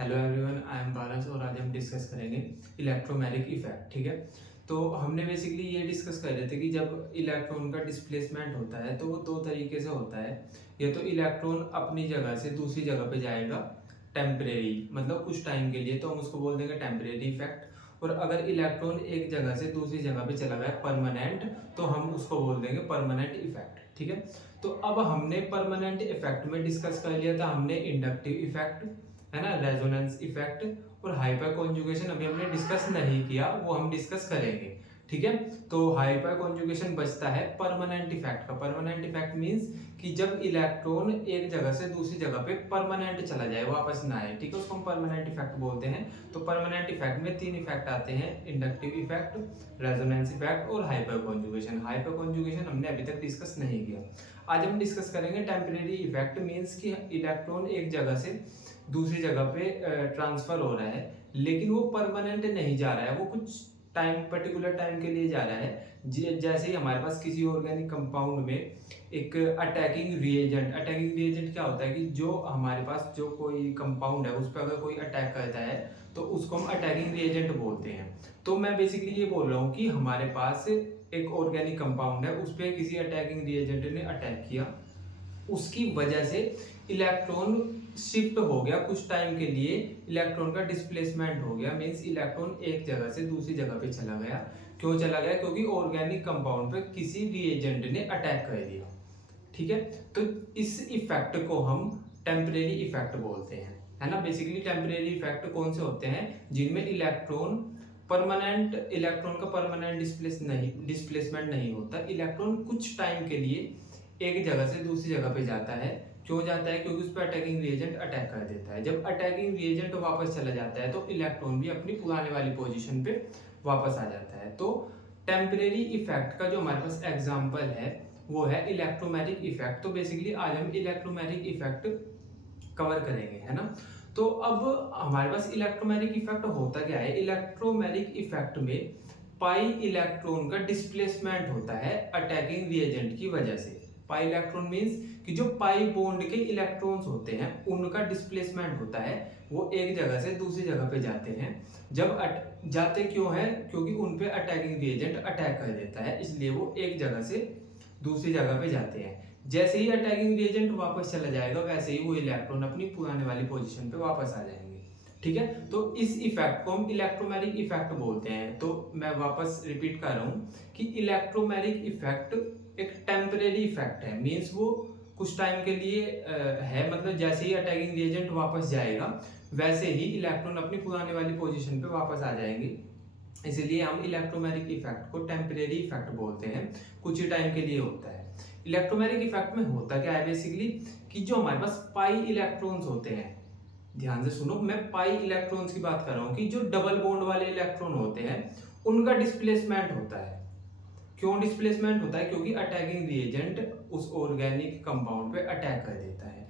Hello everyone, I am बालाज और आज हम डिस्कस करेंगे इलेक्ट्रोमैग्नेटिक इफेक्ट। ठीक है, तो हमने बेसिकली ये डिस्कस कर रहे थे कि जब इलेक्ट्रॉन का डिस्प्लेसमेंट होता है तो वो दो तरीके से होता है। या तो इलेक्ट्रॉन अपनी जगह से दूसरी जगह पे जाएगा टेम्परेरी, मतलब कुछ टाइम के लिए, तो हम उसको बोल देंगे टेम्परेरी इफेक्ट। और अगर इलेक्ट्रॉन एक जगह से दूसरी जगह पे चला गया परमानेंट, तो हम उसको बोल देंगे परमानेंट इफेक्ट। ठीक है, तो अब हमने परमानेंट इफेक्ट में डिस्कस कर लिया था हमने इंडक्टिव इफेक्ट, है ना, रेजोनेंस इफेक्ट और हाइपर कॉन्जुगेशन अभी हमने डिस्कस नहीं किया, वो हम डिस्कस करेंगे। ठीक है, तो हाइपर कॉन्जुगेशन बचता है परमानेंट इफेक्ट का। परमानेंट इफेक्ट मींस कि जब इलेक्ट्रॉन एक जगह से दूसरी जगह पे परमानेंट चला जाए, वापस ना आए। ठीक है, उसको हम परमानेंट इफेक्ट बोलते हैं। तो परमानेंट इफेक्ट में तीन इफेक्ट आते हैं: इंडक्टिव इफेक्ट, रेजोनेंस इफेक्ट और हाइपर कॉन्जुगेशन। हाइपर कॉन्जुगेशन हमने अभी तक डिस्कस नहीं किया। आज हम डिस्कस करेंगे टेम्परेरी इफेक्ट, मींस कि इलेक्ट्रॉन एक जगह से दूसरी जगह पे ट्रांसफर हो रहा है, लेकिन वो परमानेंट नहीं जा रहा है, वो कुछ टाइम, पर्टिकुलर टाइम के लिए जा रहा है। जैसे ही हमारे पास किसी ऑर्गेनिक कंपाउंड में एक अटैकिंग रिएजेंट क्या होता है कि जो हमारे पास जो कोई कंपाउंड है उस पर अगर कोई अटैक करता है तो उसको हम अटैकिंग रिएजेंट बोलते हैं। तो मैं बेसिकली ये बोल रहा हूँ कि हमारे पास एक ऑर्गेनिक कंपाउंड है, उस पर किसी अटैकिंग रिएजेंट ने अटैक किया, उसकी वजह से इलेक्ट्रॉन शिफ्ट हो गया, कुछ टाइम के लिए इलेक्ट्रॉन का डिस्प्लेसमेंट हो गया। मींस इलेक्ट्रॉन एक जगह से दूसरी जगह पे चला गया। क्यों चला गया? क्योंकि ऑर्गेनिक कंपाउंड पे किसी रिएजेंट ने अटैक कर दिया। ठीक है, तो इस इफेक्ट को हम टेम्परेरी इफेक्ट बोलते हैं, है ना। बेसिकली टेम्परेरी इफेक्ट कौन से होते हैं? जिनमें इलेक्ट्रॉन का परमानेंट डिस्प्लेसमेंट नहीं होता। इलेक्ट्रॉन कुछ टाइम के लिए एक जगह से दूसरी जगह पे जाता है। क्यों जाता है? क्योंकि उस पर अटैकिंग रिएजेंट अटैक कर देता है। जब अटैकिंग रिएजेंट वापस चला जाता है तो इलेक्ट्रॉन भी अपनी पुराने वाली पोजीशन पे वापस आ जाता है। तो टेम्परेरी इफेक्ट का जो हमारे पास एग्जांपल है वो है इलेक्ट्रोमैग्नेटिक इफेक्ट। तो बेसिकली आज हम इलेक्ट्रोमैग्नेटिक इफेक्ट कवर करेंगे, है ना। तो अब हमारे पास इलेक्ट्रोमैग्नेटिक इफेक्ट होता क्या है? इलेक्ट्रोमैग्नेटिक इफेक्ट में पाई इलेक्ट्रॉन का डिस्प्लेसमेंट होता है अटैकिंग रिएजेंट की वजह से। पाई इलेक्ट्रॉन मींस कि जो पाई बॉन्ड के इलेक्ट्रॉन्स होते हैं उनका डिस्प्लेसमेंट होता है, वो एक जगह से दूसरी जगह पे जाते हैं। जाते क्यों है? क्योंकि उन पे अटैकिंग रिएजेंट अटैक कर देता है, इसलिए वो एक जगह से दूसरी जगह पे जाते हैं। जैसे ही अटैकिंग रिएजेंट वापस चला जाएगा वैसे ही वो इलेक्ट्रॉन अपनी पुराने वाली पोजीशन पे वापस आ जाएंगे। ठीक है, तो इस इफेक्ट को हम इलेक्ट्रोमैग्नेटिक इफेक्ट बोलते हैं। तो मैं वापस रिपीट कर रहा हूँ कि इलेक्ट्रोमैग्नेटिक इफेक्ट एक टेम्परेरी इफेक्ट है। मींस वो कुछ टाइम के लिए है, मतलब जैसे ही अटैकिंग रिएजेंट वापस जाएगा वैसे ही इलेक्ट्रॉन अपनी पुराने वाली पोजीशन पे वापस आ जाएंगे। इसलिए हम इलेक्ट्रोमैग्नेटिक इफेक्ट को टेम्परेरी इफेक्ट बोलते हैं, कुछ ही टाइम के लिए होता है। इलेक्ट्रोमैग्नेटिक इफेक्ट में होता क्या है बेसिकली कि जो हमारे पास पाई इलेक्ट्रॉन्स होते हैं, ध्यान से सुनो, मैं पाई इलेक्ट्रॉन्स की बात कर रहा हूँ कि जो डबल बॉन्ड वाले इलेक्ट्रॉन होते हैं उनका डिस्प्लेसमेंट होता है। क्यों डिस्प्लेसमेंट होता है? क्योंकि अटैकिंग रिएजेंट उस ऑर्गेनिक कंपाउंड पे अटैक कर देता है।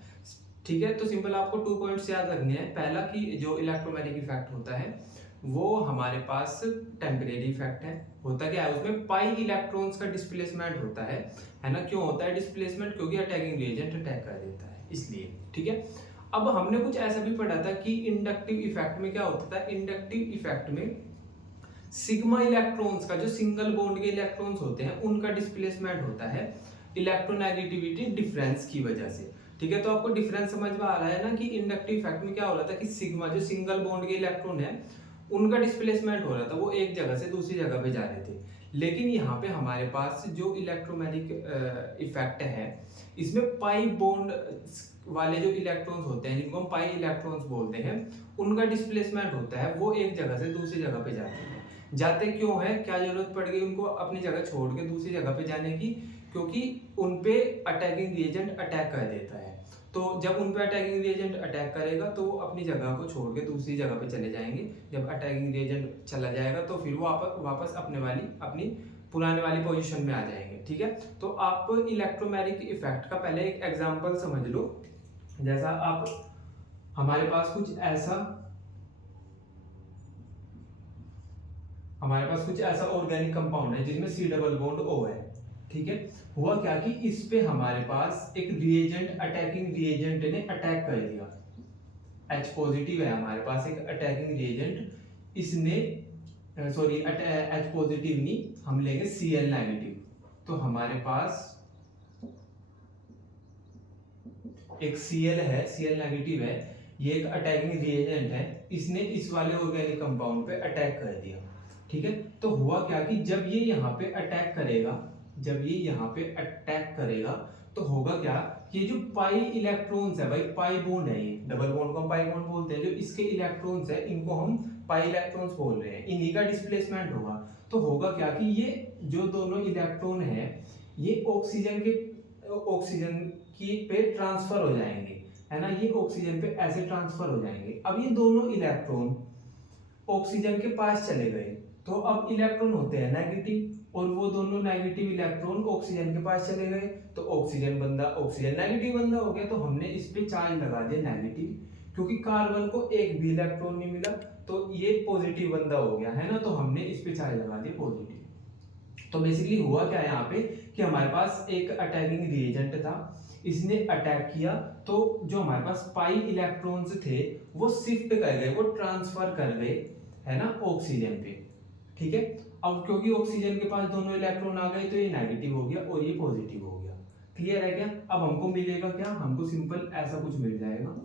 ठीक है, तो सिंपल आपको 2 पॉइंट्स याद रखने हैं। पहला कि जो इलेक्ट्रोमैग्नेटिक इफेक्ट होता है वो हमारे पास टेम्परेरी इफेक्ट है। होता क्या है? उसमें पाई इलेक्ट्रॉन्स का डिस्प्लेसमेंट होता है ना। क्यों होता है डिस्प्लेसमेंट? क्योंकि अटैकिंग रिएजेंट अटैक कर देता है, इसलिए। ठीक है, अब हमने कुछ ऐसा भी पढ़ा था कि इंडक्टिव इफेक्ट में क्या होता था। इंडक्टिव इफेक्ट में सिग्मा इलेक्ट्रॉन्स का, जो सिंगल बॉन्ड के इलेक्ट्रॉन्स होते हैं, उनका डिस्प्लेसमेंट होता है इलेक्ट्रोनेगेटिविटी डिफरेंस की वजह से। ठीक है, तो आपको डिफरेंस समझ में आ रहा है ना कि इंडक्टिव इफेक्ट में क्या हो रहा था कि सिग्मा, जो सिंगल बॉन्ड के इलेक्ट्रॉन है, उनका डिस्प्लेसमेंट हो रहा था, वो एक जगह से दूसरी जगह पे जा रहे थे। लेकिन यहाँ पे हमारे पास जो इलेक्ट्रोमैग्नेटिक इफेक्ट है, इसमें पाई बॉन्ड वाले जो इलेक्ट्रॉन्स होते हैं, जिनको हम पाई इलेक्ट्रॉन्स बोलते हैं, उनका डिस्प्लेसमेंट होता है, वो एक जगह से दूसरी जगह पे जाते हैं। जाते क्यों है? क्या जरूरत पड़ गई उनको अपनी जगह छोड़ के दूसरी जगह पे जाने की? क्योंकि उनपे अटैकिंग रिएजेंट अटैक कर देता है। तो जब उन पे अटैकिंग रिएजेंट अटैक करेगा तो वो अपनी जगह को छोड़ के दूसरी जगह पे चले जाएंगे। जब अटैकिंग रिएजेंट चला जाएगा तो फिर वो वापस अपनी पुराने वाली पोजीशन में आ जाएंगे। ठीक है, तो आप इलेक्ट्रोमैग्नेटिक इफेक्ट का पहले एक एग्जांपल समझ लो। जैसा आप हमारे पास कुछ ऐसा ऑर्गेनिक कंपाउंड है जिसमें C डबल बॉन्ड O है। ठीक है, हुआ क्या कि इस पे हमारे पास एक रिएजेंट, अटैकिंग रिएजेंट ने अटैक कर दिया, H पॉजिटिव है हमारे पास एक अटैकिंग रिएजेंट, इसने सॉरी H पॉजिटिव नहीं, हम लेंगे Cl नेगेटिव। तो हमारे पास एक Cl है, Cl नेगेटिव है, ये एक अटैकिंग रिएजेंट है, इसने इस वाले ऑर्गेनिक कंपाउंड पे अटैक कर दिया। ठीक है, तो हुआ क्या कि जब ये यहाँ पे अटैक करेगा, जब ये यहाँ पे अटैक करेगा तो होगा क्या, ये जो पाई इलेक्ट्रॉन्स है भाई, पाई बॉन्ड है, ये डबल बॉन्ड को हम पाई बॉन्ड बोलते हैं, जो इसके इलेक्ट्रॉन्स है इनको हम पाई इलेक्ट्रॉन्स बोल रहे हैं, इन्हीं का डिस्प्लेसमेंट होगा। तो होगा क्या कि ये जो दोनों इलेक्ट्रॉन है ये ऑक्सीजन की पे ट्रांसफर हो जाएंगे, है ना, ये ऑक्सीजन पे ऐसे ट्रांसफर हो जाएंगे। अब ये दोनों इलेक्ट्रॉन ऑक्सीजन के पास चले गए, तो अब इलेक्ट्रॉन होते हैं नेगेटिव, और वो दोनों नेगेटिव इलेक्ट्रॉन ऑक्सीजन के पास चले गए, तो ऑक्सीजन नेगेटिव बंदा हो गया, तो हमने इस पे चार्ज लगा दिया नेगेटिव, क्योंकि कार्बन को एक भी इलेक्ट्रॉन नहीं मिला, तो ये पॉजिटिव बंदा हो गया, है ना, तो हमने इस पे चार्ज लगा दिया पॉजिटिव। तो बेसिकली हुआ क्या यहाँ पे कि हमारे पास एक अटैकिंग रिएजेंट था, इसने अटैक किया, तो जो हमारे पास पाई इलेक्ट्रॉन्स थे वो शिफ्ट कर गए, वो ट्रांसफर कर गए, है ना, ऑक्सीजन पे। ठीक है, अब क्योंकि ऑक्सीजन के पास दोनों इलेक्ट्रॉन आ गए तो ये नेगेटिव हो गया और ये पॉजिटिव हो गया। क्लियर है क्या? अब हमको मिलेगा क्या, हमको सिंपल ऐसा कुछ मिल जाएगा,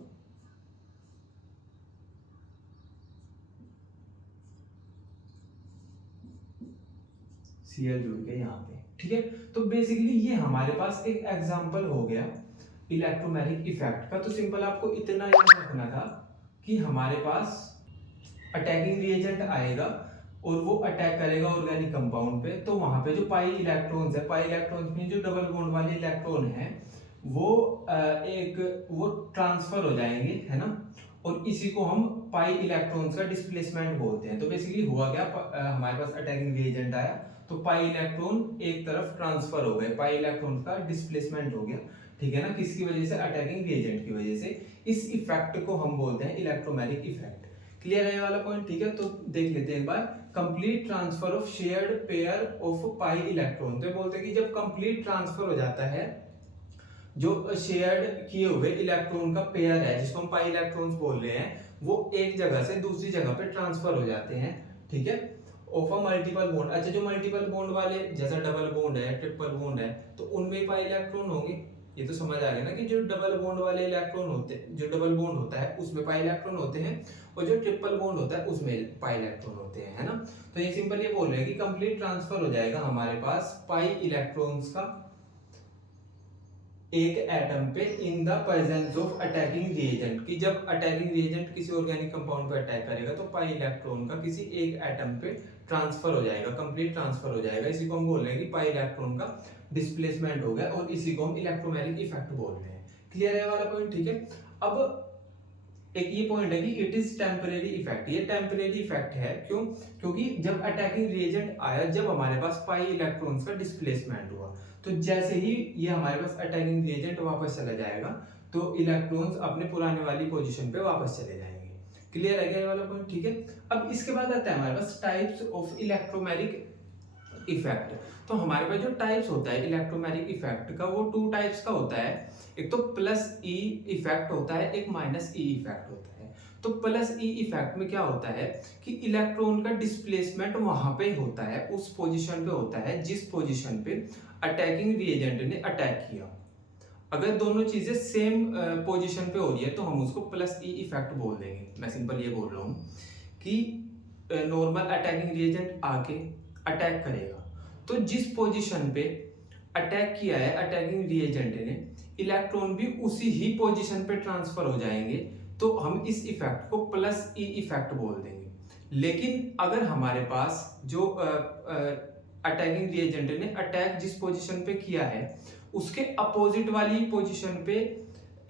Cl जुड़ के यहाँ पे। ठीक है, तो बेसिकली ये हमारे पास एक एग्जांपल हो गया इलेक्ट्रोमैग्नेटिक इफेक्ट का। तो सिंपल आपको इतना याद रखना था कि हमारे पास अटैकिंग रिएजेंट आएगा और वो अटैक करेगा ऑर्गेनिक कंपाउंड पे, तो वहां पे जो पाई इलेक्ट्रॉन्स है, पाई इलेक्ट्रॉन्स में जो डबल बॉन्ड वाले इलेक्ट्रॉन है वो वो ट्रांसफर हो जाएंगे, है ना, और इसी को हम पाई इलेक्ट्रॉन्स का डिस्प्लेसमेंट बोलते हैं। तो बेसिकली हुआ क्या, हमारे पास अटैकिंग रिएजेंट आया तो पाई इलेक्ट्रॉन एक तरफ ट्रांसफर हो गए, पाई इलेक्ट्रॉन का डिस्प्लेसमेंट हो गया। ठीक है ना, किसकी वजह से, अटैकिंग रिएजेंट की वजह से। इस इफेक्ट को हम बोलते हैं इलेक्ट्रोमैग्नेटिक इफेक्ट। क्लियर है ये वाला पॉइंट? ठीक है, तो देख लेते हैं एक बार, complete transfer of shared pair of pi electron. तो बोलते हैं कि जब कंप्लीट ट्रांसफर हो जाता है, जो शेयर्ड किए हुए इलेक्ट्रॉन का पेयर है जिसको हम पाई इलेक्ट्रॉन्स बोल रहे हैं, वो एक जगह से दूसरी जगह पे ट्रांसफर हो जाते हैं। ठीक है, ऑफ अ मल्टीपल बॉन्ड। अच्छा, जो मल्टीपल बॉन्ड वाले, जैसा डबल बॉन्ड है, ट्रिपल बॉन्ड है, तो उनमें पाई इलेक्ट्रॉन होंगे। ये तो समझ आ गया ना कि जो डबल बॉन्ड वाले इलेक्ट्रॉन होते हैं, जो डबल बॉन्ड होता है उसमें पाई इलेक्ट्रॉन होते हैं, और जो ट्रिपल बॉन्ड होता है उसमें पाई इलेक्ट्रॉन होते हैं, है ना। तो ये सिंपल ये बोल रहे हैं कि कंप्लीट ट्रांसफर हो जाएगा हमारे पास पाई इलेक्ट्रॉन्स का एक एटम पे in the presence of attacking reagent, कि जब अटैकिंग रिएजेंट किसी ऑर्गेनिक कंपाउंड पे अटैक करेगा तो पाई इलेक्ट्रॉन का किसी एक एटम पे ट्रांसफर हो जाएगा, कंप्लीट ट्रांसफर हो जाएगा। इसी को हम बोल रहे हैं कि पाई इलेक्ट्रॉन का डिस्प्लेसमेंट हो गया, और इसी को हम इलेक्ट्रोमैग्नेटिक इफेक्ट बोल रहे हैं। क्लियर है वाला पॉइंट? ठीक है, अब एक ये पॉइंट है कि इट इज टेम्परेरी इफेक्ट। ये टेम्परेरी इफेक्ट है, क्यों? क्योंकि जब अटैकिंग रिएजेंट आया, जब हमारे पास पाई इलेक्ट्रॉन्स का डिस्प्लेसमेंट हुआ, तो जैसे ही ये हमारे पास अटैकिंग रिएजेंट वापस चला जाएगा तो इलेक्ट्रॉन्स अपने पुराने वाली पोजीशन पे वापस चले जाएंगे। क्लियर है क्या ये वाला पॉइंट? ठीक है, अब इसके बाद आता है हमारे पास टाइप्स ऑफ इलेक्ट्रोमैग्नेटिक इफेक्ट। तो हमारे पास जो टाइप्स होता है इलेक्ट्रोमैग्नेटिक इफेक्ट का, वो टू टाइप्स का होता है। एक तो प्लस ई इफेक्ट होता है, एक माइनस ई इफेक्ट होता है। तो प्लस ई इफेक्ट में क्या होता है कि इलेक्ट्रॉन का डिस्प्लेसमेंट वहां पे होता है, उस पोजीशन पे होता है जिस पोजीशन पे अटैकिंग रिएजेंट ने अटैक किया। अगर दोनों चीजें सेम पोजीशन पे हो रही है तो हम उसको प्लस ई इफेक्ट बोल देंगे। मैं सिंपल ये बोल रहा हूँ कि नॉर्मल अटैकिंग रिएजेंट आके अटैक करेगा, तो जिस पोजीशन पे अटैक किया है अटैकिंग रिएजेंट ने, इलेक्ट्रॉन भी उसी ही पोजीशन पे ट्रांसफर हो जाएंगे, तो हम इस इफेक्ट को प्लस ई इफेक्ट बोल देंगे। लेकिन अगर हमारे पास जो अटैकिंग रिएजेंट ने अटैक जिस पोजीशन पे किया है उसके अपोजिट वाली पोजीशन पे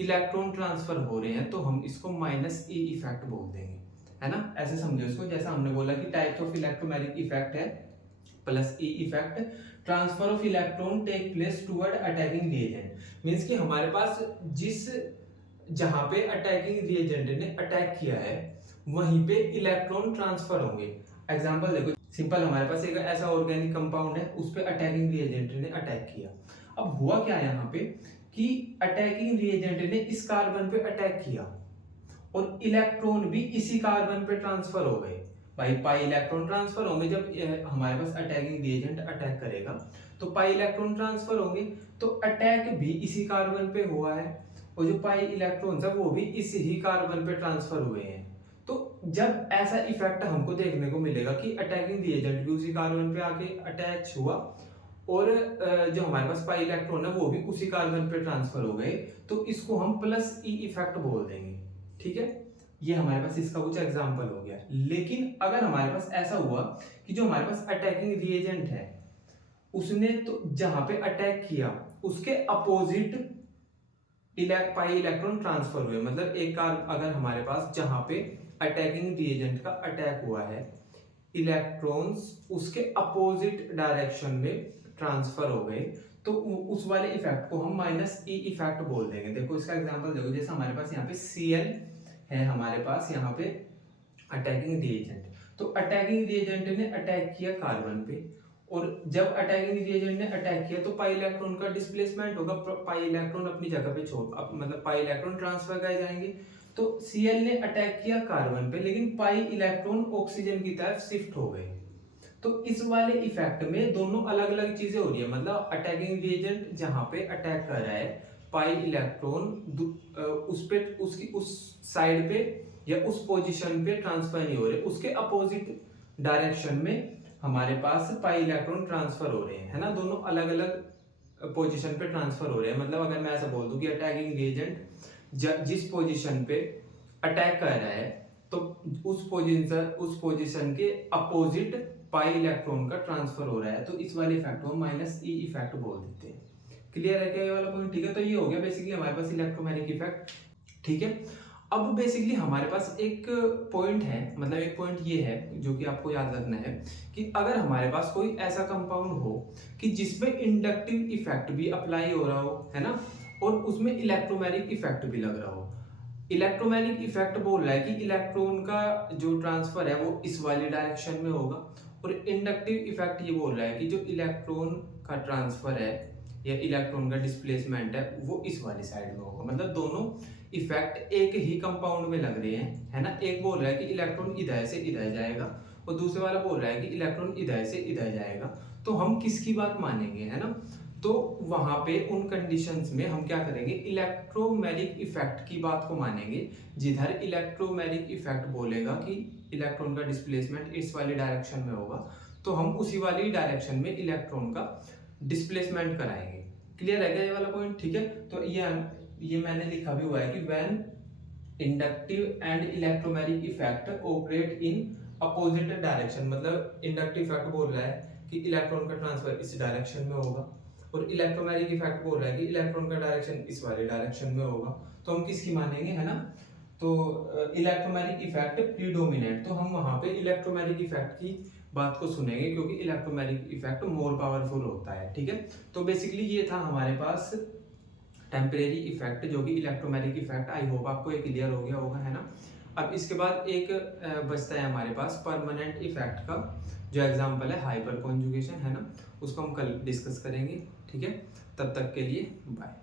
इलेक्ट्रॉन ट्रांसफर हो रहे हैं, तो हम इसको माइनस ई इफेक्ट बोल देंगे, है ना। ऐसे समझो इसको, जैसा हमने बोला कि टाइप्स ऑफ इलेक्ट्रोमैग्नेटिक इफेक्ट है plus E effect, transfer of electron take place toward attacking reagent, means कि हमारे पास जिस जहां पे अटैकिंग रिएजेंट ने अटैक किया है वहीं पे इलेक्ट्रॉन ट्रांसफर होंगे। एग्जांपल देखो, सिंपल हमारे पास एक ऐसा ऑर्गेनिक कंपाउंड है, उस पे अटैकिंग रिएजेंट ने अटैक किया। अब हुआ क्या यहाँ पे कि अटैकिंग रिएजेंट ने इस कार्बन पे अटैक किया और इलेक्ट्रॉन भी इसी कार्बन पे ट्रांसफर हो गए। भाई पाई इलेक्ट्रॉन ट्रांसफर होंगे जब हमारे पास अटैकिंग रिएजेंट अटैक करेगा, तो पाई इलेक्ट्रॉन ट्रांसफर होंगे, तो अटैक भी इसी कार्बन पे हुआ है और जो पाई इलेक्ट्रॉन्स है वो भी इसी ही कार्बन पे ट्रांसफर हुए हैं। तो जब ऐसा इफेक्ट हमको देखने को मिलेगा कि अटैकिंग रिएजेंट भी उसी कार्बन पे आके अटैच हुआ और जो हमारे पास पाई इलेक्ट्रॉन है वो भी उसी कार्बन पे ट्रांसफर हो गए, तो इसको हम प्लस ई इफेक्ट बोल देंगे। ठीक है, ये हमारे पास इसका कुछ एग्जांपल हो गया। लेकिन अगर हमारे पास ऐसा हुआ कि जो हमारे पास अटैकिंग रिएजेंट है उसने तो जहां पे अटैक किया उसके अपोजिट पाई इलेक्ट्रॉन ट्रांसफर हुए, मतलब एक कार अगर हमारे पास जहां पे अटैकिंग रिएजेंट का अटैक हुआ है, इलेक्ट्रॉन्स उसके अपोजिट डायरेक्शन में ट्रांसफर हो गए, तो उस वाले इफेक्ट को हम माइनस ई इफेक्ट बोल देंगे। देखो इसका एग्जांपल देखो, जैसे हमारे पास यहाँ पे Cl है, हमारे पास यहाँ पे अटैकिंग रिएजेंट, तो अटैकिंग रिएजेंट ने अटैक किया कार्बन पे, और जब अटैकिंग रिएजेंट ने अटैक किया तो पाई इलेक्ट्रॉन का डिस्प्लेसमेंट होगा, पाई इलेक्ट्रॉन अपनी जगह पे छोड़ मतलब पाई इलेक्ट्रॉन ट्रांसफर किए जाएंगे। तो Cl ने अटैक किया कार्बन पे, लेकिन पाई इलेक्ट्रॉन ऑक्सीजन की तरफ शिफ्ट हो गए। तो इस वाले इफेक्ट में दोनों अलग अलग चीजें हो रही है, मतलब अटैकिंग रिएजेंट जहां पे अटैक कर रहा है, पाई इलेक्ट्रॉन उस पे उसकी उस साइड पे या उस पोजीशन पे ट्रांसफर नहीं हो रहे, उसके अपोजिट डायरेक्शन में हमारे पास पाई इलेक्ट्रॉन ट्रांसफर हो रहे हैं, है ना, दोनों अलग अलग पोजीशन पे ट्रांसफर हो रहे हैं। मतलब अगर मैं ऐसा बोल दूं कि अटैकिंग रिएजेंट जिस पोजीशन पे अटैक कर रहा है तो उस पोजीशन के अपोजिट पाई इलेक्ट्रॉन का ट्रांसफर हो रहा है, तो इस वाले इफेक्ट को माइनस ई इफेक्ट बोल देते हैं। क्लियर है क्या ये वाला पॉइंट? ठीक है, तो ये हो गया बेसिकली हमारे पास इलेक्ट्रोमैग्नेटिक इफेक्ट। ठीक है, अब बेसिकली हमारे पास एक पॉइंट है, मतलब एक पॉइंट ये है जो कि आपको याद रखना है कि अगर हमारे पास कोई ऐसा कंपाउंड हो कि जिसमें इंडक्टिव इफेक्ट भी अप्लाई हो रहा हो, है ना, और उसमें इलेक्ट्रोमैग्नेटिक इफेक्ट भी लग रहा हो। इलेक्ट्रोमैग्नेटिक इफेक्ट बोल रहा है कि इलेक्ट्रॉन का जो ट्रांसफर है वो इस वाली डायरेक्शन में होगा, और इंडक्टिव इफेक्ट ये बोल रहा है कि जो इलेक्ट्रॉन का ट्रांसफर है या इलेक्ट्रॉन का डिस्प्लेसमेंट है वो इस वाली साइड में होगा। मतलब दोनों इफेक्ट एक ही कंपाउंड में लग रहे हैं, है ना। एक बोल रहा है कि इलेक्ट्रॉन इधर से इधर जाएगा और दूसरे वाला बोल रहा है कि इलेक्ट्रॉन इधर से इधर जाएगा, तो हम किसकी बात मानेंगे, है ना। तो वहां पे उन कंडीशंस में हम क्या करेंगे, इलेक्ट्रोमैग्नेटिक इफेक्ट की बात को मानेंगे। जिधर इलेक्ट्रोमैग्नेटिक इफेक्ट बोलेगा कि इलेक्ट्रॉन का डिस्प्लेसमेंट इस वाली डायरेक्शन में होगा, तो हम उसी वाली डायरेक्शन में इलेक्ट्रॉन का डिस्प्लेसमेंट कराएंगे। क्लियर है क्या ये वाला पॉइंट? ठीक है, तो ये मैंने लिखा भी हुआ है कि when inductive and electromagnetic effect operate in opposite direction, मतलब इंडक्टिव इफेक्ट बोल रहा है कि इलेक्ट्रॉन का ट्रांसफर इस डायरेक्शन में होगा, और इलेक्ट्रोमैग्नेटिक इफेक्ट बोल रहा है कि इलेक्ट्रॉन का डायरेक्शन इस वाले डायरेक्शन में होगा, तो हम किसकी मानेंगे, है ना। तो इलेक्ट्रोमैग्नेटिक इफेक्ट प्रीडोमिनेंट, तो हम वहां पे इलेक्ट्रोमैग्नेटिक इफेक्ट की बात को सुनेंगे क्योंकि इलेक्ट्रोमैग्नेटिक इफेक्ट मोर पावरफुल होता है। ठीक है, तो बेसिकली ये था हमारे पास टेम्परेरी इफेक्ट जो कि इलेक्ट्रोमैग्नेटिक इफेक्ट। आई होप आपको ये क्लियर हो गया होगा, है ना। अब इसके बाद एक बचता है हमारे पास परमानेंट इफेक्ट का, जो एग्जांपल है हाइपर कॉन्जुगेशन, है ना, उसको हम कल डिस्कस करेंगे। ठीक है, तब तक के लिए बाय।